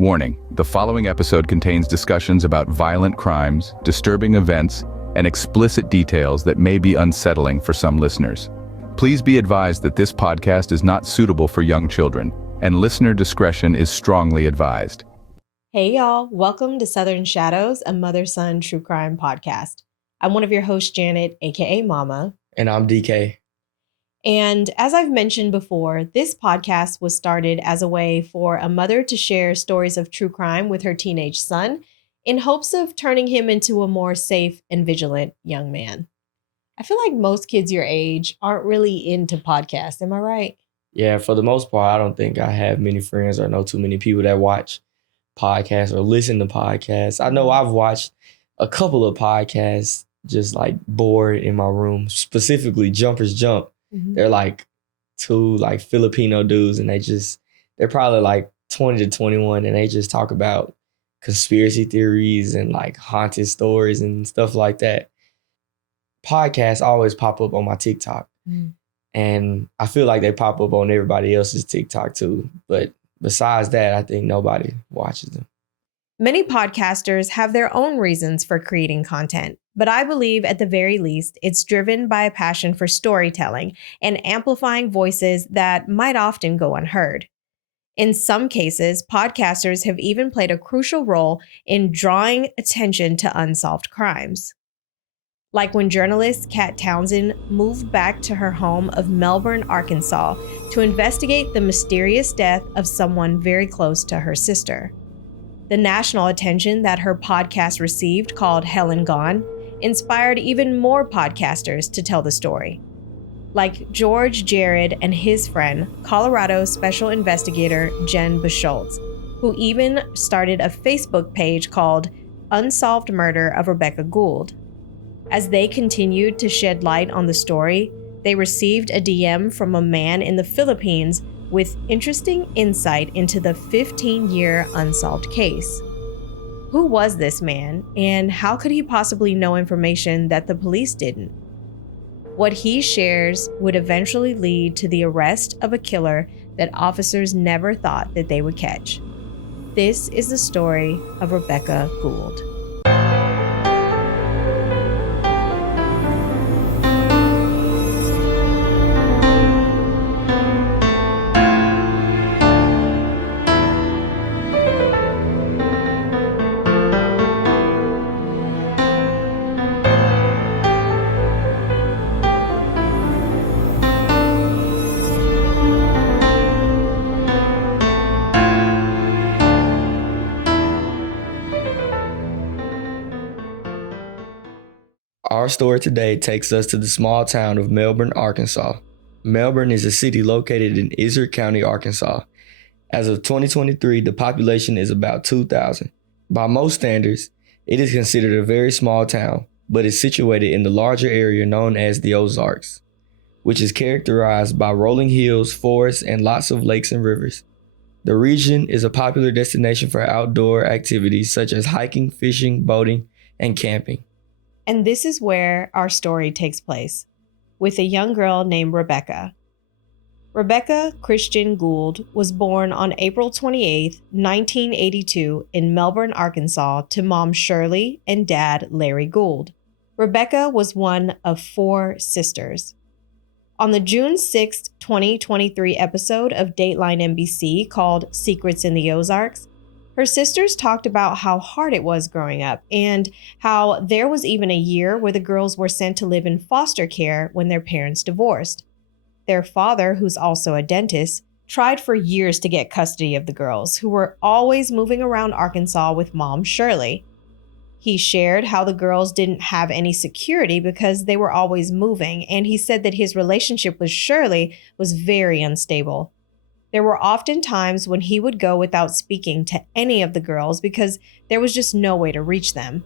Warning, the following episode contains discussions about violent crimes, disturbing events, and explicit details that may be unsettling for some listeners. Please be advised that this podcast is not suitable for young children, and listener discretion is strongly advised. Hey y'all, welcome to Southern Shadows, a mother-son true crime podcast. I'm one of your hosts, Janet, aka Mama. And I'm DK. And as I've mentioned before, this podcast was started as a way for a mother to share stories of true crime with her teenage son in hopes of turning him into a more safe and vigilant young man. I feel like most kids your age aren't really into podcasts. Am I right? Yeah, for the most part, I don't think I have many friends or know too many people that watch podcasts or listen to podcasts. I know I've watched a couple of podcasts just like bored in my room, specifically Jumpers Jump. Mm-hmm. They're like two like Filipino dudes and they're probably like 20 to 21 and they just talk about conspiracy theories and like haunted stories and stuff like that. Podcasts always pop up on my TikTok. Mm-hmm. And I feel like they pop up on everybody else's TikTok too. But besides that, I think nobody watches them. Many podcasters have their own reasons for creating content, but I believe at the very least, it's driven by a passion for storytelling and amplifying voices that might often go unheard. In some cases, podcasters have even played a crucial role in drawing attention to unsolved crimes. Like when journalist Kat Townsend moved back to her home of Melbourne, Arkansas, to investigate the mysterious death of someone very close to her sister. The national attention that her podcast received, called Helen Gone, inspired even more podcasters to tell the story. Like George Jared and his friend, Colorado Special Investigator Jen Bescholtz, who even started a Facebook page called Unsolved Murder of Rebekah Gould. As they continued to shed light on the story, they received a DM from a man in the Philippines with interesting insight into the 15-year unsolved case. Who was this man, and how could he possibly know information that the police didn't? What he shares would eventually lead to the arrest of a killer that officers never thought that they would catch. This is the story of Rebekah Gould. Our story today takes us to the small town of Melbourne, Arkansas. Melbourne is a city located in Izard County, Arkansas. As of 2023, the population is about 2,000. By most standards, it is considered a very small town, but is situated in the larger area known as the Ozarks, which is characterized by rolling hills, forests, and lots of lakes and rivers. The region is a popular destination for outdoor activities such as hiking, fishing, boating, and camping. And this is where our story takes place, with a young girl named Rebekah. Rebekah Christian Gould was born on April 28, 1982 in Melbourne, Arkansas to mom Shirley and dad Larry Gould. Rebekah was one of 4 sisters. On the June 6, 2023 episode of Dateline NBC called Secrets in the Ozarks, her sisters talked about how hard it was growing up and how there was even a year where the girls were sent to live in foster care when their parents divorced. Their father, who's also a dentist, tried for years to get custody of the girls, who were always moving around Arkansas with mom Shirley. He shared how the girls didn't have any security because they were always moving, and he said that his relationship with Shirley was very unstable. There were often times when he would go without speaking to any of the girls because there was just no way to reach them.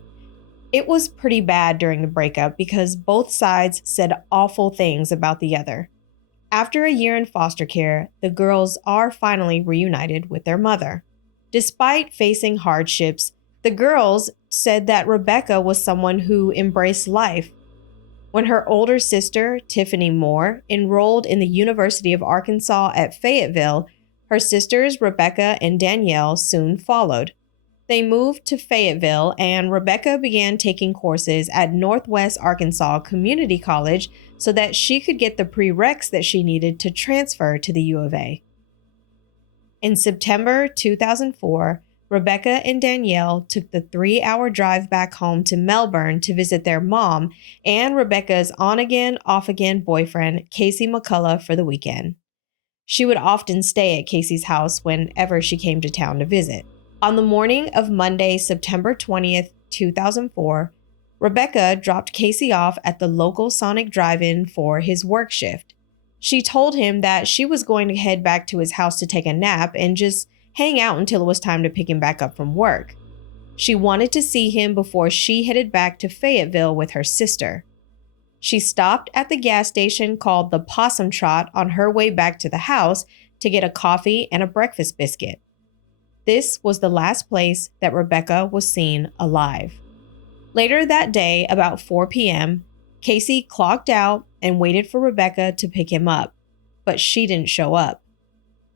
It was pretty bad during the breakup because both sides said awful things about the other. After a year in foster care, the girls are finally reunited with their mother. Despite facing hardships, the girls said that Rebekah was someone who embraced life. When her older sister, Tiffany Moore, enrolled in the University of Arkansas at Fayetteville, Her sisters, Rebekah and Danielle, soon followed. They moved to Fayetteville, and Rebekah began taking courses at Northwest Arkansas Community College so that she could get the prereqs that she needed to transfer to the U of A. In September 2004, Rebekah and Danielle took the 3-hour drive back home to Melbourne to visit their mom and Rebekah's on-again, off-again boyfriend, Casey McCullough, for the weekend. She would often stay at Casey's house whenever she came to town to visit. On the morning of Monday, September 20th, 2004, Rebekah dropped Casey off at the local Sonic drive-in for his work shift. She told him that she was going to head back to his house to take a nap and just hang out until it was time to pick him back up from work. She wanted to see him before she headed back to Fayetteville with her sister. She stopped at the gas station called the Possum Trot on her way back to the house to get a coffee and a breakfast biscuit. This was the last place that Rebekah was seen alive. Later that day, about 4 p.m., Casey clocked out and waited for Rebekah to pick him up, but she didn't show up.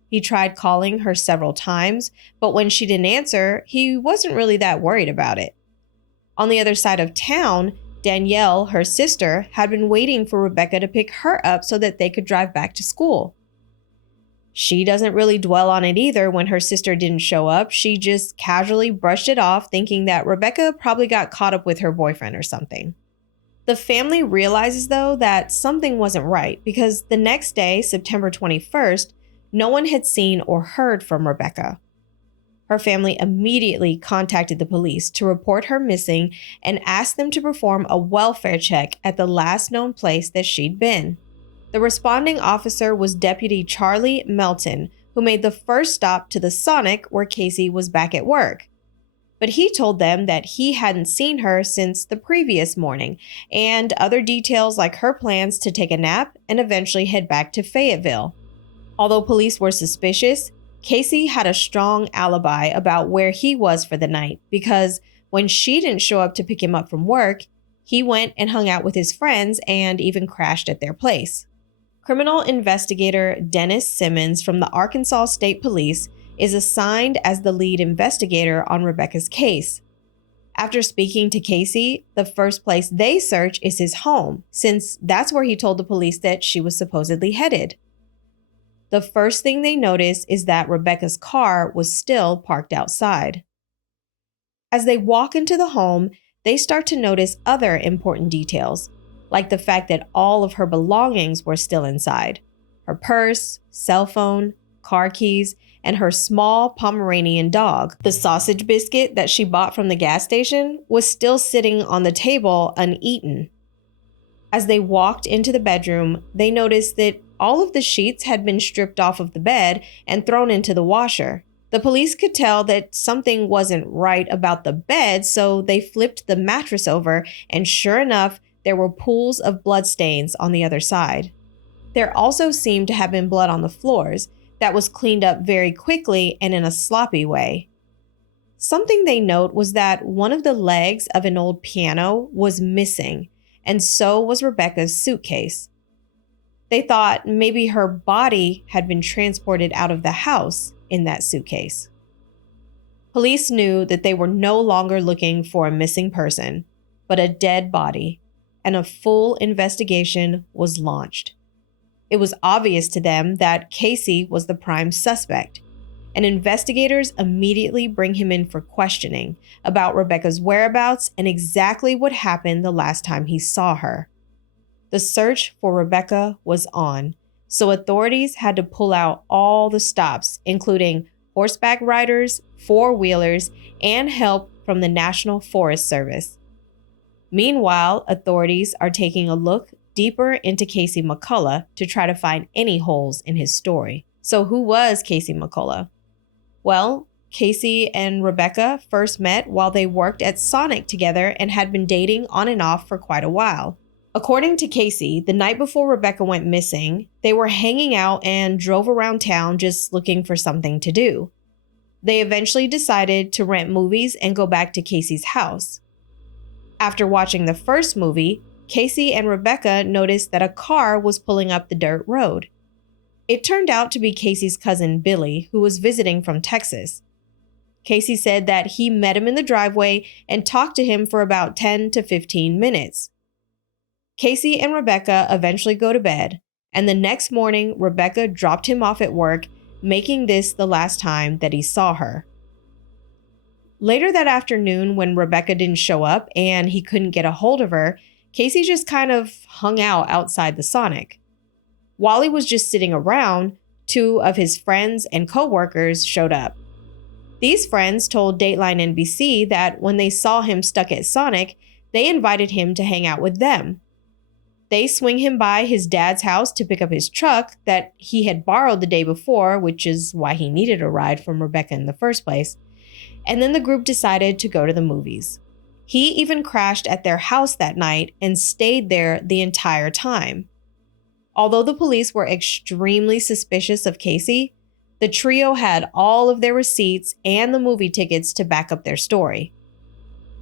He tried calling her several times, but when she didn't answer, he wasn't really that worried about it. On the other side of town, Danielle, her sister, had been waiting for Rebekah to pick her up so that they could drive back to school. She doesn't really dwell on it either when her sister didn't show up. She just casually brushed it off, thinking that Rebekah probably got caught up with her boyfriend or something. The family realizes, though, that something wasn't right because the next day, September 21st, no one had seen or heard from Rebekah. Her family immediately contacted the police to report her missing and asked them to perform a welfare check at the last known place that she'd been. The responding officer was Deputy Charlie Melton, who made the first stop to the Sonic where Casey was back at work. But he told them that he hadn't seen her since the previous morning, and other details like her plans to take a nap and eventually head back to Fayetteville. Although police were suspicious, Casey had a strong alibi about where he was for the night because when she didn't show up to pick him up from work, he went and hung out with his friends and even crashed at their place. Criminal investigator Dennis Simmons from the Arkansas State Police is assigned as the lead investigator on Rebekah's case. After speaking to Casey, the first place they search is his home, since that's where he told the police that she was supposedly headed. The first thing they notice is that Rebekah's car was still parked outside. As they walk into the home, they start to notice other important details, like the fact that all of her belongings were still inside. Her purse, cell phone, car keys, and her small Pomeranian dog. The sausage biscuit that she bought from the gas station was still sitting on the table uneaten. As they walked into the bedroom, they noticed that all of the sheets had been stripped off of the bed and thrown into the washer. The police could tell that something wasn't right about the bed, so they flipped the mattress over, and sure enough, there were pools of bloodstains on the other side. There also seemed to have been blood on the floors that was cleaned up very quickly and in a sloppy way. Something they note was that one of the legs of an old piano was missing, and so was Rebekah's suitcase. They thought maybe her body had been transported out of the house in that suitcase. Police knew that they were no longer looking for a missing person, but a dead body, and a full investigation was launched. It was obvious to them that Casey was the prime suspect, and investigators immediately bring him in for questioning about Rebekah's whereabouts and exactly what happened the last time he saw her. The search for Rebekah was on, so authorities had to pull out all the stops, including horseback riders, four-wheelers, and help from the National Forest Service. Meanwhile, authorities are taking a look deeper into Casey McCullough to try to find any holes in his story. So who was Casey McCullough? Well, Casey and Rebekah first met while they worked at Sonic together and had been dating on and off for quite a while. According to Casey, the night before Rebekah went missing, they were hanging out and drove around town just looking for something to do. They eventually decided to rent movies and go back to Casey's house. After watching the first movie, Casey and Rebekah noticed that a car was pulling up the dirt road. It turned out to be Casey's cousin Billy, who was visiting from Texas. Casey said that he met him in the driveway and talked to him for about 10 to 15 minutes. Casey and Rebekah eventually go to bed, and the next morning, Rebekah dropped him off at work, making this the last time that he saw her. Later that afternoon, when Rebekah didn't show up and he couldn't get a hold of her, Casey just kind of hung out outside the Sonic. While he was just sitting around, 2 of his friends and co-workers showed up. These friends told Dateline NBC that when they saw him stuck at Sonic, they invited him to hang out with them. They swing him by his dad's house to pick up his truck that he had borrowed the day before, which is why he needed a ride from Rebekah in the first place. And then the group decided to go to the movies. He even crashed at their house that night and stayed there the entire time. Although the police were extremely suspicious of Casey, the trio had all of their receipts and the movie tickets to back up their story.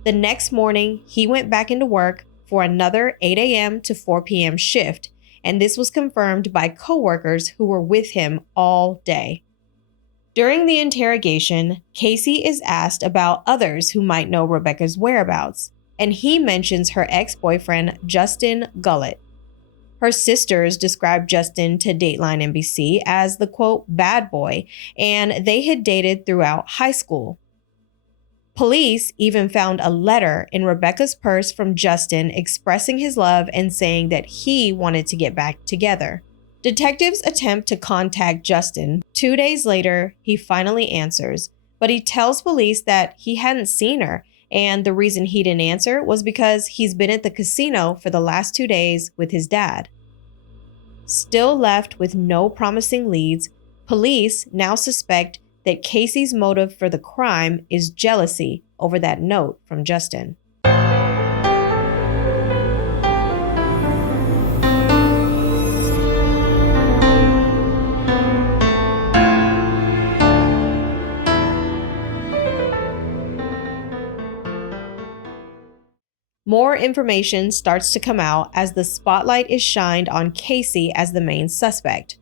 The next morning, he went back into work for another 8 a.m. to 4 p.m. shift, and this was confirmed by coworkers who were with him all day. During the interrogation, Casey is asked about others who might know Rebekah's whereabouts, and he mentions her ex-boyfriend, Justin Gullett. Her sisters described Justin to Dateline NBC as the, quote, bad boy, and they had dated throughout high school. Police even found a letter in Rebekah's purse from Justin expressing his love and saying that he wanted to get back together. Detectives attempt to contact Justin. 2 days later, he finally answers, but he tells police that he hadn't seen her, and the reason he didn't answer was because he's been at the casino for the last 2 days with his dad. Still left with no promising leads, police now suspect that Casey's motive for the crime is jealousy over that note from Justin. More information starts to come out as the spotlight is shined on Casey as the main suspect.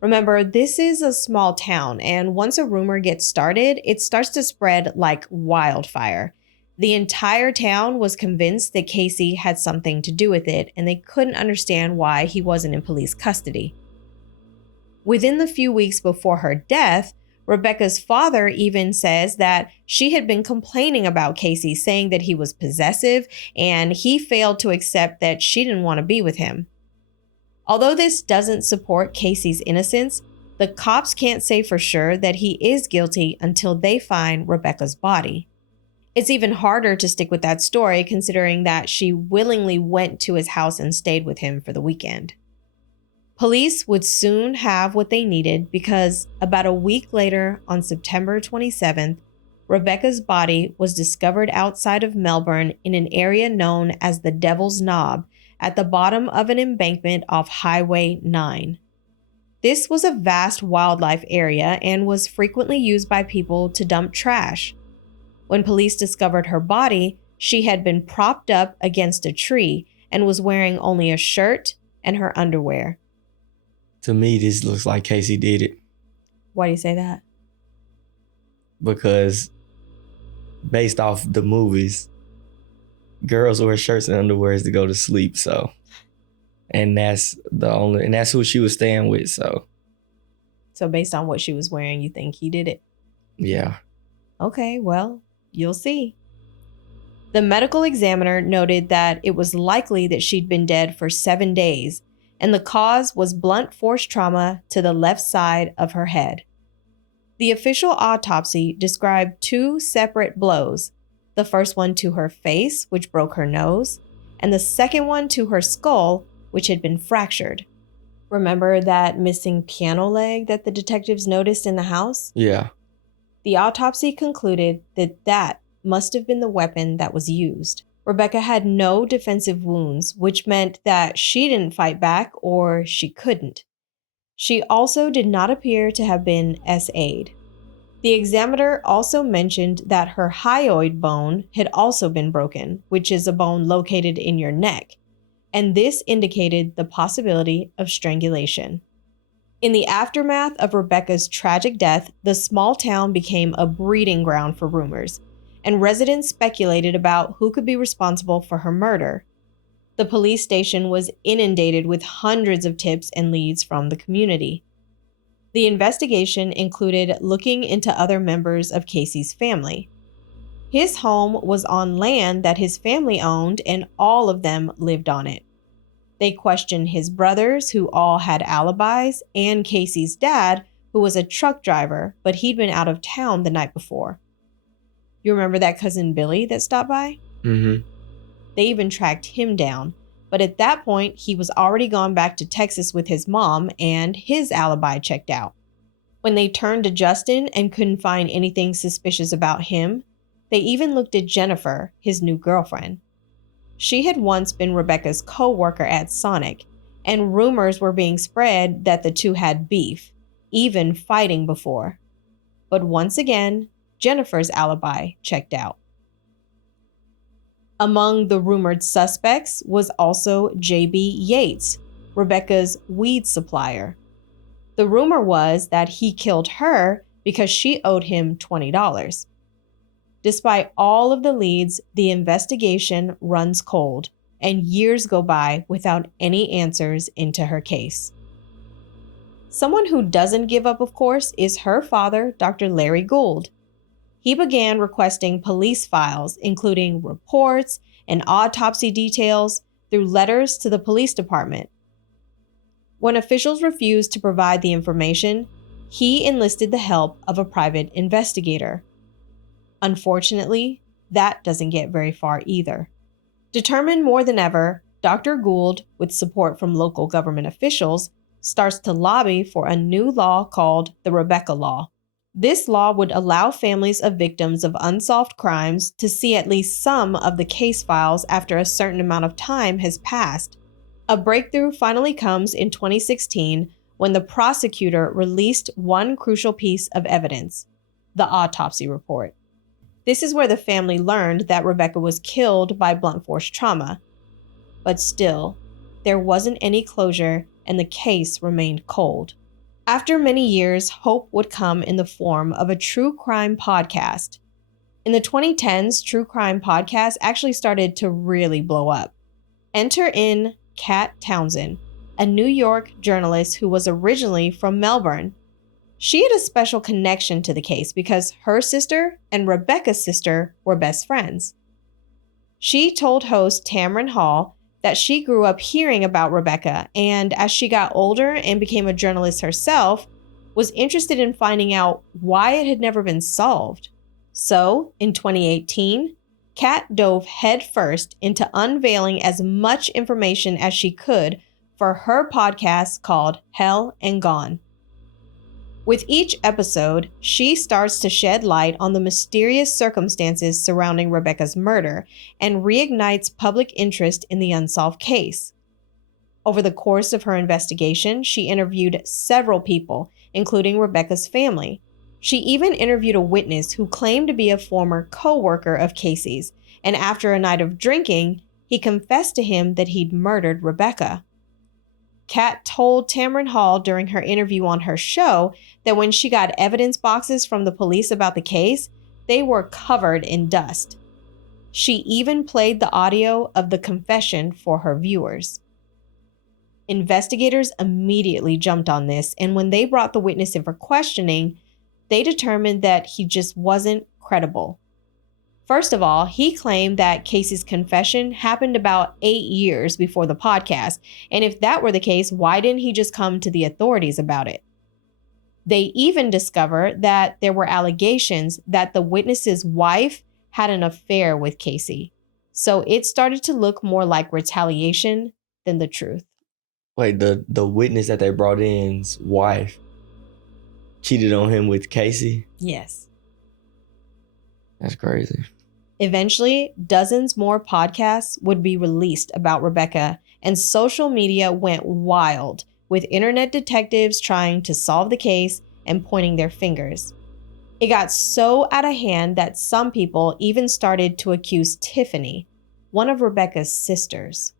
Remember, this is a small town, and once a rumor gets started, it starts to spread like wildfire. The entire town was convinced that Casey had something to do with it, and they couldn't understand why he wasn't in police custody. Within the few weeks before her death, Rebekah's father even says that she had been complaining about Casey, saying that he was possessive, and he failed to accept that she didn't want to be with him. Although this doesn't support Casey's innocence, the cops can't say for sure that he is guilty until they find Rebekah's body. It's even harder to stick with that story considering that she willingly went to his house and stayed with him for the weekend. Police would soon have what they needed because about a week later, on September 27th, Rebekah's body was discovered outside of Melbourne in an area known as the Devil's Knob at the bottom of an embankment off Highway 9. This was a vast wildlife area and was frequently used by people to dump trash. When police discovered her body, she had been propped up against a tree and was wearing only a shirt and her underwear. To me, this looks like Casey did it. Why do you say that? Because based off the movies, girls wear shirts and underwears to go to sleep, so. And that's who she was staying with, so. So based on what she was wearing, you think he did it? Yeah. Okay, well, you'll see. The medical examiner noted that it was likely that she'd been dead for 7 days, and the cause was blunt force trauma to the left side of her head. The official autopsy described 2 separate blows, the first one to her face, which broke her nose, and the second one to her skull, which had been fractured. Remember that missing piano leg that the detectives noticed in the house? Yeah. The autopsy concluded that that must have been the weapon that was used. Rebekah had no defensive wounds, which meant that she didn't fight back or she couldn't. She also did not appear to have been SA'd. The examiner also mentioned that her hyoid bone had also been broken, which is a bone located in your neck, and this indicated the possibility of strangulation. In the aftermath of Rebekah's tragic death, the small town became a breeding ground for rumors, and residents speculated about who could be responsible for her murder. The police station was inundated with hundreds of tips and leads from the community. The investigation included looking into other members of Casey's family. His home was on land that his family owned, and all of them lived on it. They questioned his brothers, who all had alibis, and Casey's dad, who was a truck driver, but he'd been out of town the night before. You remember that cousin Billy that stopped by? Mm-hmm. They even tracked him down, but at that point, he was already gone back to Texas with his mom, and his alibi checked out. When they turned to Justin and couldn't find anything suspicious about him, they even looked at Jennifer, his new girlfriend. She had once been Rebekah's co-worker at Sonic, and rumors were being spread that the two had beef, even fighting before. But once again, Jennifer's alibi checked out. Among the rumored suspects was also J.B. Yates, Rebekah's weed supplier. The rumor was that he killed her because she owed him $20. Despite all of the leads, the investigation runs cold, and years go by without any answers into her case. Someone who doesn't give up, of course, is her father, Dr. Larry Gould. He began requesting police files, including reports and autopsy details, through letters to the police department. When officials refused to provide the information, he enlisted the help of a private investigator. Unfortunately, that doesn't get very far either. Determined more than ever, Dr. Gould, with support from local government officials, starts to lobby for a new law called the Rebekah Law. This law would allow families of victims of unsolved crimes to see at least some of the case files after a certain amount of time has passed. A breakthrough finally comes in 2016 when the prosecutor released one crucial piece of evidence, the autopsy report. This is where the family learned that Rebekah was killed by blunt force trauma. But still, there wasn't any closure and the case remained cold. After many years, hope would come in the form of a true crime podcast. In the 2010s, true crime podcasts actually started to really blow up. Enter in Kat Townsend, a New York journalist who was originally from Melbourne. She had a special connection to the case because her sister and Rebekah's sister were best friends. She told host Tamron Hall that she grew up hearing about Rebekah, and as she got older and became a journalist herself, was interested in finding out why it had never been solved. So, in 2018, Kat dove headfirst into unveiling as much information as she could for her podcast called Hell and Gone. With each episode, she starts to shed light on the mysterious circumstances surrounding Rebekah's murder and reignites public interest in the unsolved case. Over the course of her investigation, she interviewed several people, including Rebekah's family. She even interviewed a witness who claimed to be a former co-worker of Casey's, and after a night of drinking, he confessed to him that he'd murdered Rebekah. Kat told Tamron Hall during her interview on her show that when she got evidence boxes from the police about the case, they were covered in dust. She even played the audio of the confession for her viewers. Investigators immediately jumped on this, and when they brought the witness in for questioning, they determined that he just wasn't credible. First of all, he claimed that Casey's confession happened about 8 years before the podcast, and if that were the case, why didn't he just come to the authorities about it? They even discovered that there were allegations that the witness's wife had an affair with Casey, so it started to look more like retaliation than the truth. Wait, the witness that they brought in's wife cheated on him with Casey? Yes. That's crazy. Eventually, dozens more podcasts would be released about Rebekah, and social media went wild, with internet detectives trying to solve the case and pointing their fingers. It got so out of hand that some people even started to accuse Tiffany, one of Rebekah's sisters.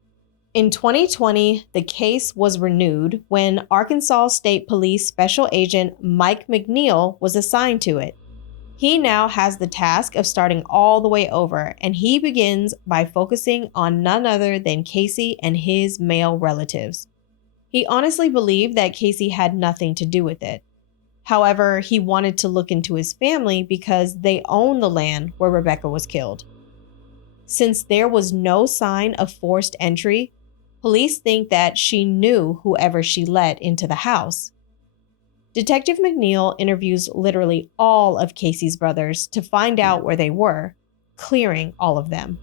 In 2020, the case was renewed when Arkansas State Police Special Agent Mike McNeil was assigned to it. He now has the task of starting all the way over, and he begins by focusing on none other than Casey and his male relatives. He honestly believed that Casey had nothing to do with it. However, he wanted to look into his family because they own the land where Rebekah was killed. Since there was no sign of forced entry, police think that she knew whoever she let into the house. Detective McNeil interviews literally all of Casey's brothers to find out where they were, clearing all of them.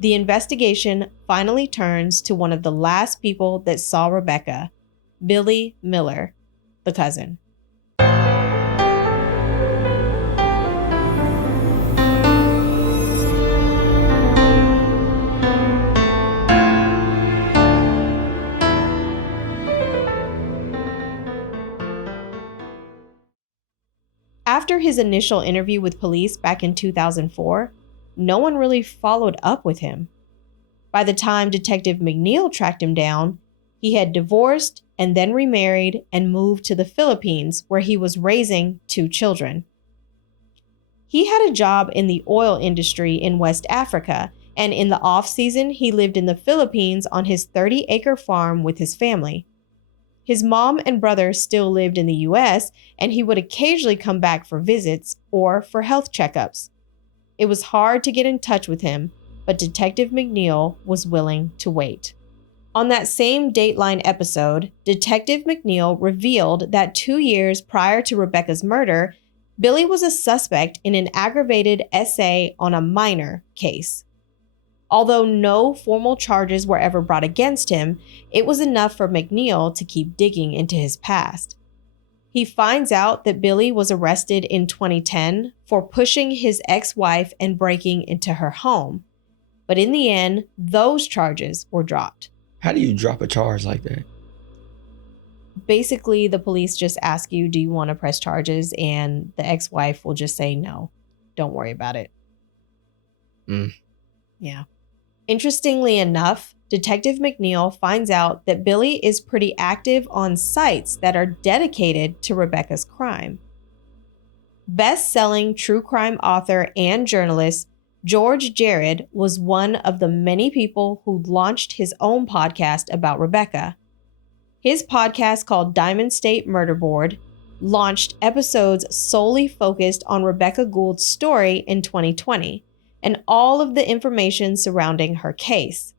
The investigation finally turns to one of the last people that saw Rebekah, Billy Miller, the cousin. After his initial interview with police back in 2004, no one really followed up with him. By the time Detective McNeil tracked him down, he had divorced and then remarried and moved to the Philippines, where he was raising 2 children. He had a job in the oil industry in West Africa, and in the off-season, he lived in the Philippines on his 30-acre farm with his family. His mom and brother still lived in the U.S., and he would occasionally come back for visits or for health checkups. It was hard to get in touch with him, but Detective McNeil was willing to wait. On that same Dateline episode, Detective McNeil revealed that 2 years prior to Rebekah's murder, Billy was a suspect in an aggravated SA on a minor case. Although no formal charges were ever brought against him, it was enough for McNeil to keep digging into his past. He finds out that Billy was arrested in 2010 for pushing his ex-wife and breaking into her home. But in the end, those charges were dropped. How do you drop a charge like that? Basically, the police just ask you, do you want to press charges? And the ex-wife will just say, no, don't worry about it. Yeah. Interestingly enough, Detective McNeil finds out that Billy is pretty active on sites that are dedicated to Rebekah's crime. Best-selling true crime author and journalist George Jared was one of the many people who launched his own podcast about Rebekah. His podcast, called Diamond State Murder Board, launched episodes solely focused on Rebekah Gould's story in 2020 and all of the information surrounding her case.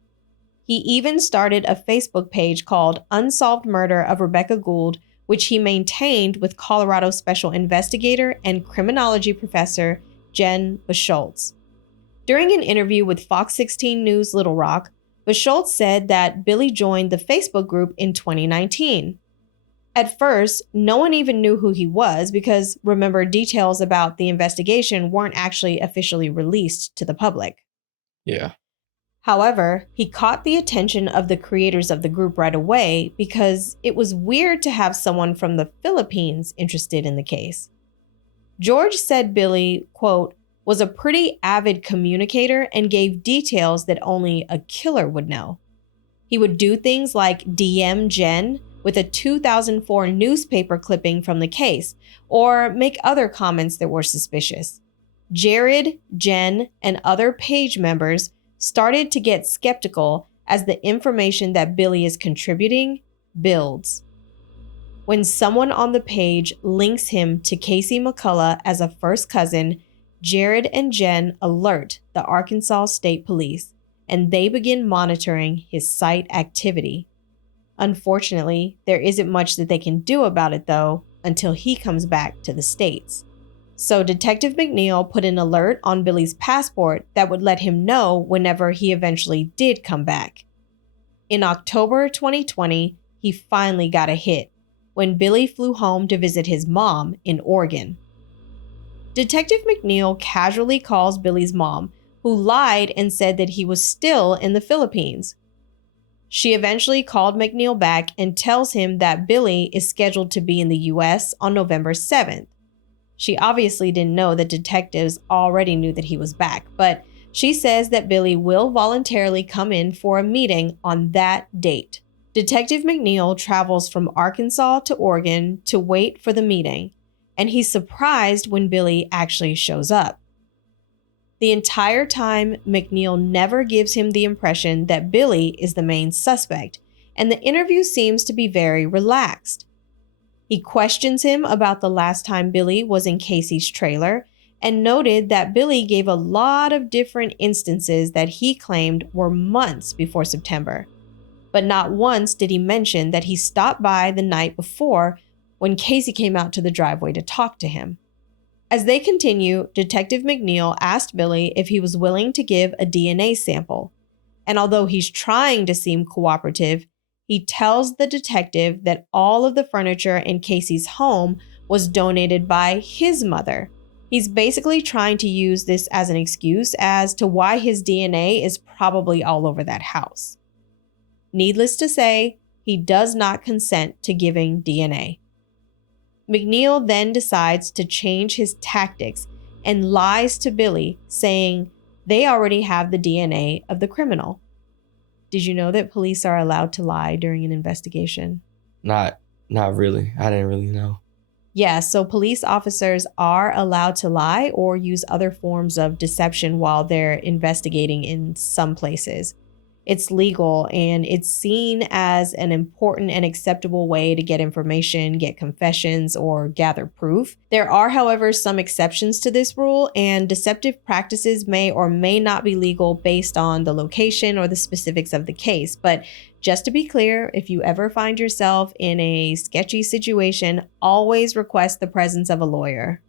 He even started a Facebook page called Unsolved Murder of Rebekah Gould, which he maintained with Colorado Special Investigator and Criminology Professor Jen Bescholtz. During an interview with Fox 16 News Little Rock, Bescholtz said that Billy joined the Facebook group in 2019. At first, no one even knew who he was because, remember, details about the investigation weren't actually officially released to the public. Yeah. However, he caught the attention of the creators of the group right away because it was weird to have someone from the Philippines interested in the case. George said Billy, quote, was a pretty avid communicator and gave details that only a killer would know. He would do things like DM Jen with a 2004 newspaper clipping from the case, or make other comments that were suspicious. Jared, Jen, and other page members started to get skeptical as the information that Billy is contributing builds. When someone on the page links him to Casey McCullough as a first cousin, Jared and Jen alert the Arkansas State Police, and they begin monitoring his site activity. Unfortunately, there isn't much that they can do about it, though, until he comes back to the States. So Detective McNeil put an alert on Billy's passport that would let him know whenever he eventually did come back. In October 2020, he finally got a hit when Billy flew home to visit his mom in Oregon. Detective McNeil casually calls Billy's mom, who lied and said that he was still in the Philippines. She eventually called McNeil back and tells him that Billy is scheduled to be in the U.S. on November 7th. She obviously didn't know that detectives already knew that he was back, but She says that Billy will voluntarily come in for a meeting on that date. Detective McNeil travels from Arkansas to Oregon to wait for the meeting, and he's surprised when Billy actually shows up. The entire time, McNeil never gives him the impression that Billy is the main suspect, and the interview seems to be very relaxed. He questions him about the last time Billy was in Casey's trailer and noted that Billy gave a lot of different instances that he claimed were months before September. But not once did he mention that he stopped by the night before when Casey came out to the driveway to talk to him. As they continue, Detective McNeil asked Billy if he was willing to give a DNA sample. And although he's trying to seem cooperative, he tells the detective that all of the furniture in Casey's home was donated by his mother. He's basically trying to use this as an excuse as to why his DNA is probably all over that house. Needless to say, he does not consent to giving DNA. McNeil then decides to change his tactics and lies to Billy, saying they already have the DNA of the criminal. Did you know that police are allowed to lie during an investigation? Not really. I didn't really know. Yeah, so police officers are allowed to lie or use other forms of deception while they're investigating in some places. It's legal and it's seen as an important and acceptable way to get information, get confessions, or gather proof. There are, however, some exceptions to this rule, and deceptive practices may or may not be legal based on the location or the specifics of the case. But just to be clear, if you ever find yourself in a sketchy situation, always request the presence of a lawyer.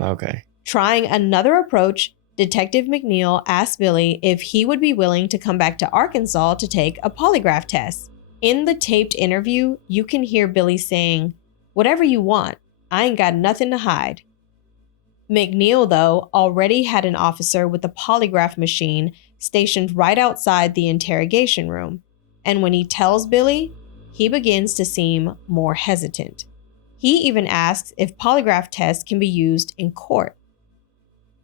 Okay. Trying another approach, Detective McNeil asked Billy if he would be willing to come back to Arkansas to take a polygraph test. In the taped interview, you can hear Billy saying, "Whatever you want, I ain't got nothing to hide." McNeil, though, already had an officer with a polygraph machine stationed right outside the interrogation room. And when he tells Billy, he begins to seem more hesitant. He even asks if polygraph tests can be used in court.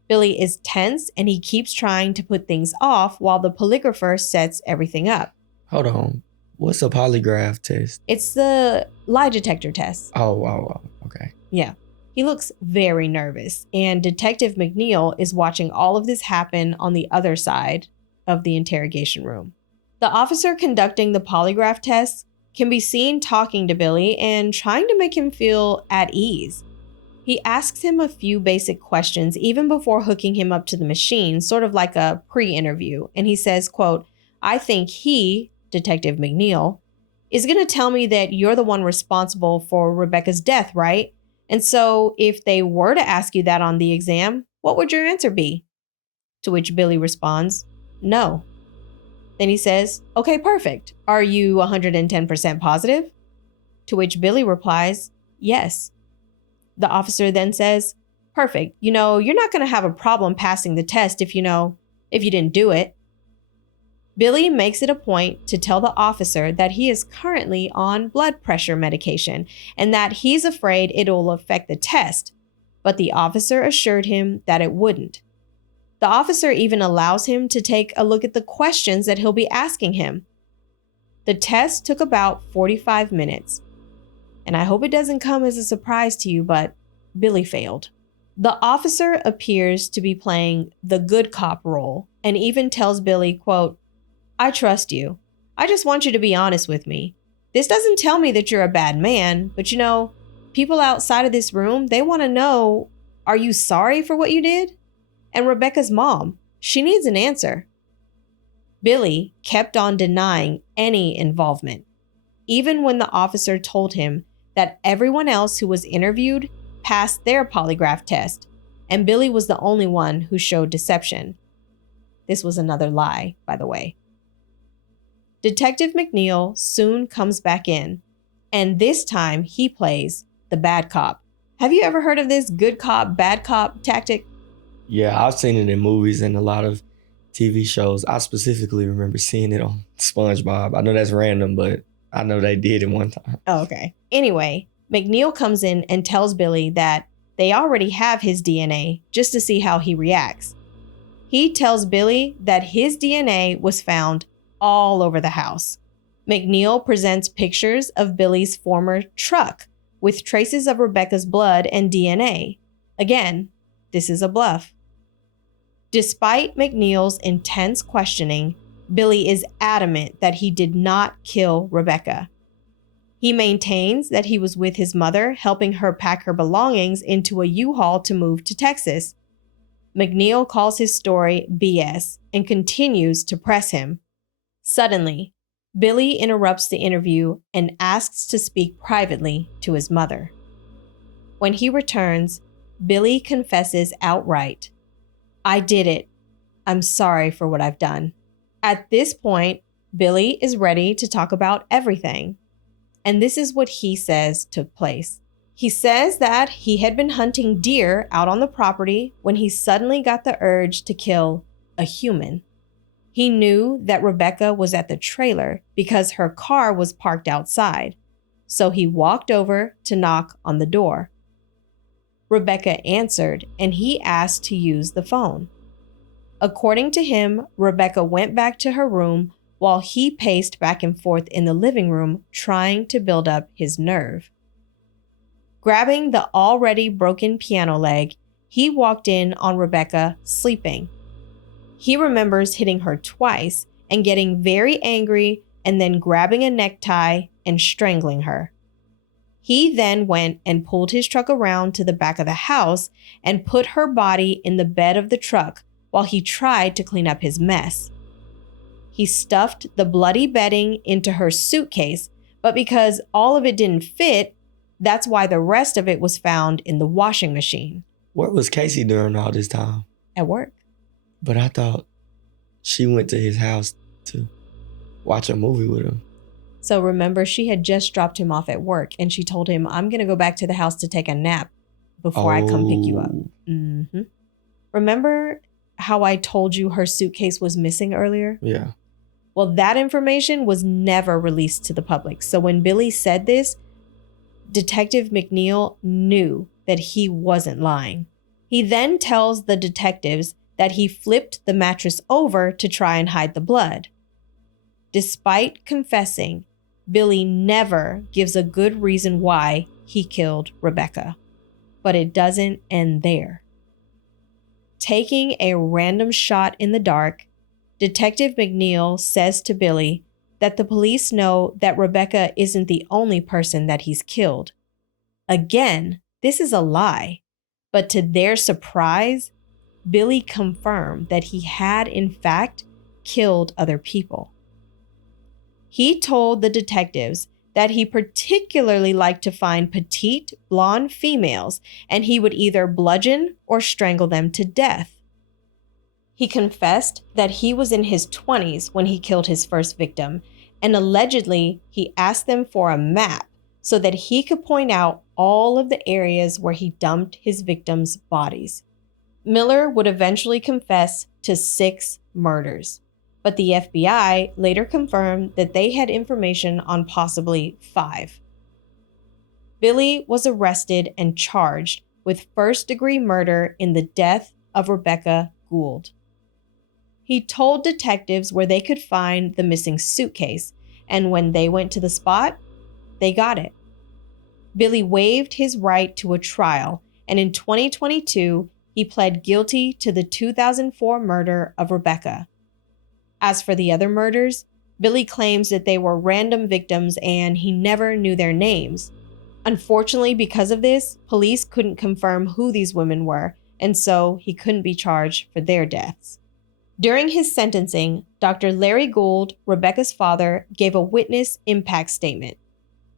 Billy is tense and he keeps trying to put things off while the polygrapher sets everything up. Hold on. What's a polygraph test? It's the lie detector test. Oh, wow. Okay. Yeah. He looks very nervous, and Detective McNeil is watching all of this happen on the other side of the interrogation room. The officer conducting the polygraph test can be seen talking to Billy and trying to make him feel at ease. He asks him a few basic questions even before hooking him up to the machine, sort of like a pre-interview. And he says, quote, "I think he," Detective McNeil, "is going to tell me that you're the one responsible for Rebekah's death, right? And so if they were to ask you that on the exam, what would your answer be?" To which Billy responds, "No." Then he says, "Okay, perfect. Are you 110% positive?" To which Billy replies, "Yes." The officer then says, "Perfect. You're not going to have a problem passing the test if you didn't do it." Billy makes it a point to tell the officer that he is currently on blood pressure medication and that he's afraid it'll affect the test, but the officer assured him that it wouldn't. The officer even allows him to take a look at the questions that he'll be asking him. The test took about 45 minutes. And I hope it doesn't come as a surprise to you, but Billy failed. The officer appears to be playing the good cop role and even tells Billy, quote, "I trust you. I just want you to be honest with me. This doesn't tell me that you're a bad man, but people outside of this room, they want to know, are you sorry for what you did? And Rebekah's mom, she needs an answer." Billy kept on denying any involvement, even when the officer told him that everyone else who was interviewed passed their polygraph test, and Billy was the only one who showed deception. This was another lie, by the way. Detective McNeil soon comes back in, and this time he plays the bad cop. Have you ever heard of this good cop, bad cop tactic? Yeah, I've seen it in movies and a lot of TV shows. I specifically remember seeing it on SpongeBob. I know that's random, but I know they did it one time. Oh, okay. Anyway, McNeil comes in and tells Billy that they already have his DNA just to see how he reacts. He tells Billy that his DNA was found all over the house. McNeil presents pictures of Billy's former truck with traces of Rebekah's blood and DNA. Again, this is a bluff. Despite McNeil's intense questioning, Billy is adamant that he did not kill Rebekah. He maintains that he was with his mother, helping her pack her belongings into a U-Haul to move to Texas. McNeil calls his story BS and continues to press him. Suddenly, Billy interrupts the interview and asks to speak privately to his mother. When he returns, Billy confesses outright, "I did it. I'm sorry for what I've done." At this point, Billy is ready to talk about everything. And this is what he says took place. He says that he had been hunting deer out on the property when he suddenly got the urge to kill a human. He knew that Rebekah was at the trailer because her car was parked outside, so he walked over to knock on the door. Rebekah answered, and he asked to use the phone. According to him, Rebekah went back to her room while he paced back and forth in the living room trying to build up his nerve. Grabbing the already broken piano leg, he walked in on Rebekah sleeping. He remembers hitting her twice and getting very angry and then grabbing a necktie and strangling her. He then went and pulled his truck around to the back of the house and put her body in the bed of the truck while he tried to clean up his mess. He stuffed the bloody bedding into her suitcase, but because all of it didn't fit, that's why the rest of it was found in the washing machine. Where was Casey during all this time? At work. But I thought she went to his house to watch a movie with him. So remember, she had just dropped him off at work and she told him, "I'm going to go back to the house to take a nap before I come pick you up." Mm-hmm. Remember how I told you her suitcase was missing earlier? Yeah. Well, that information was never released to the public. So when Billy said this, Detective McNeil knew that he wasn't lying. He then tells the detectives that he flipped the mattress over to try and hide the blood. Despite confessing, Billy never gives a good reason why he killed Rebekah. But it doesn't end there. Taking a random shot in the dark, Detective McNeil says to Billy that the police know that Rebekah isn't the only person that he's killed. Again, this is a lie, but to their surprise, Billy confirmed that he had in fact killed other people. He told the detectives that he particularly liked to find petite, blonde females, and he would either bludgeon or strangle them to death. He confessed that he was in his 20s when he killed his first victim, and allegedly he asked them for a map so that he could point out all of the areas where he dumped his victims' bodies. Miller would eventually confess to 6 murders, but the FBI later confirmed that they had information on possibly 5. Billy was arrested and charged with first-degree murder in the death of Rebekah Gould. He told detectives where they could find the missing suitcase, and when they went to the spot, they got it. Billy waived his right to a trial, and in 2022, he pled guilty to the 2004 murder of Rebekah. As for the other murders, Billy claims that they were random victims and he never knew their names. Unfortunately, because of this, police couldn't confirm who these women were, and so he couldn't be charged for their deaths. During his sentencing, Dr. Larry Gould, Rebekah's father, gave a witness impact statement.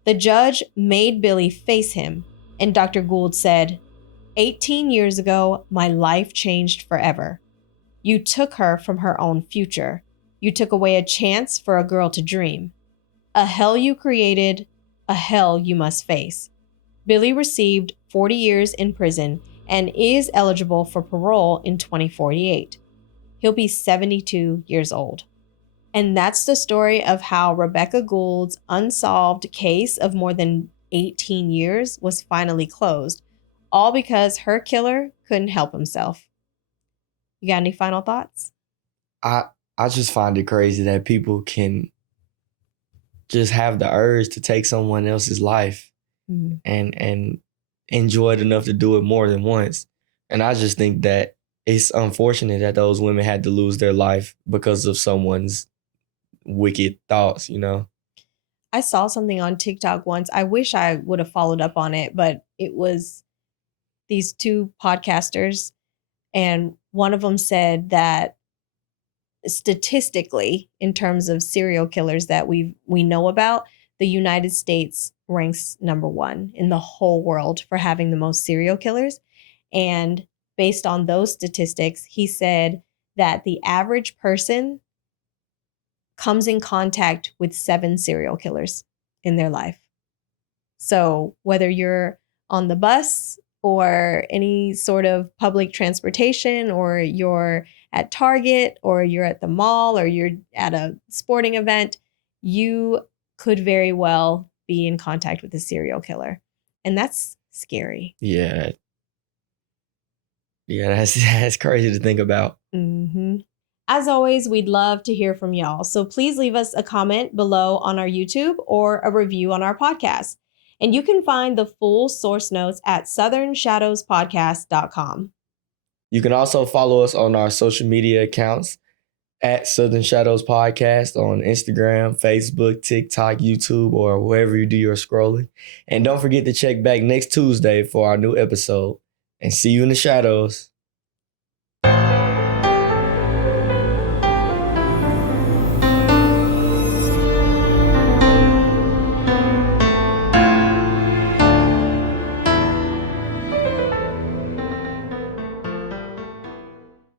The judge made Billy face him, and Dr. Gould said, 18 years ago, my life changed forever. You took her from her own future. You took away a chance for a girl to dream. A hell you created, a hell you must face. Billy received 40 years in prison and is eligible for parole in 2048. He'll be 72 years old. And that's the story of how Rebekah Gould's unsolved case of more than 18 years was finally closed, all because her killer couldn't help himself. You got any final thoughts? I just find it crazy that people can just have the urge to take someone else's life and enjoy it enough to do it more than once. And I just think that it's unfortunate that those women had to lose their life because of someone's wicked thoughts, you know? I saw something on TikTok once. I wish I would have followed up on it, but it was these two podcasters, and one of them said that statistically, in terms of serial killers that we know about, the United States ranks number 1 in the whole world for having the most serial killers. And based on those statistics, he said that the average person comes in contact with 7 serial killers in their life. So whether you're on the bus or any sort of public transportation, or you're at Target, or you're at the mall, or you're at a sporting event, you could very well be in contact with a serial killer. And that's scary. Yeah. Yeah, that's crazy to think about. As always, we'd love to hear from y'all. So please leave us a comment below on our YouTube or a review on our podcast. And you can find the full source notes at southernshadowspodcast.com. You can also follow us on our social media accounts at Southern Shadows Podcast on Instagram, Facebook, TikTok, YouTube, or wherever you do your scrolling. And don't forget to check back next Tuesday for our new episode. And see you in the shadows.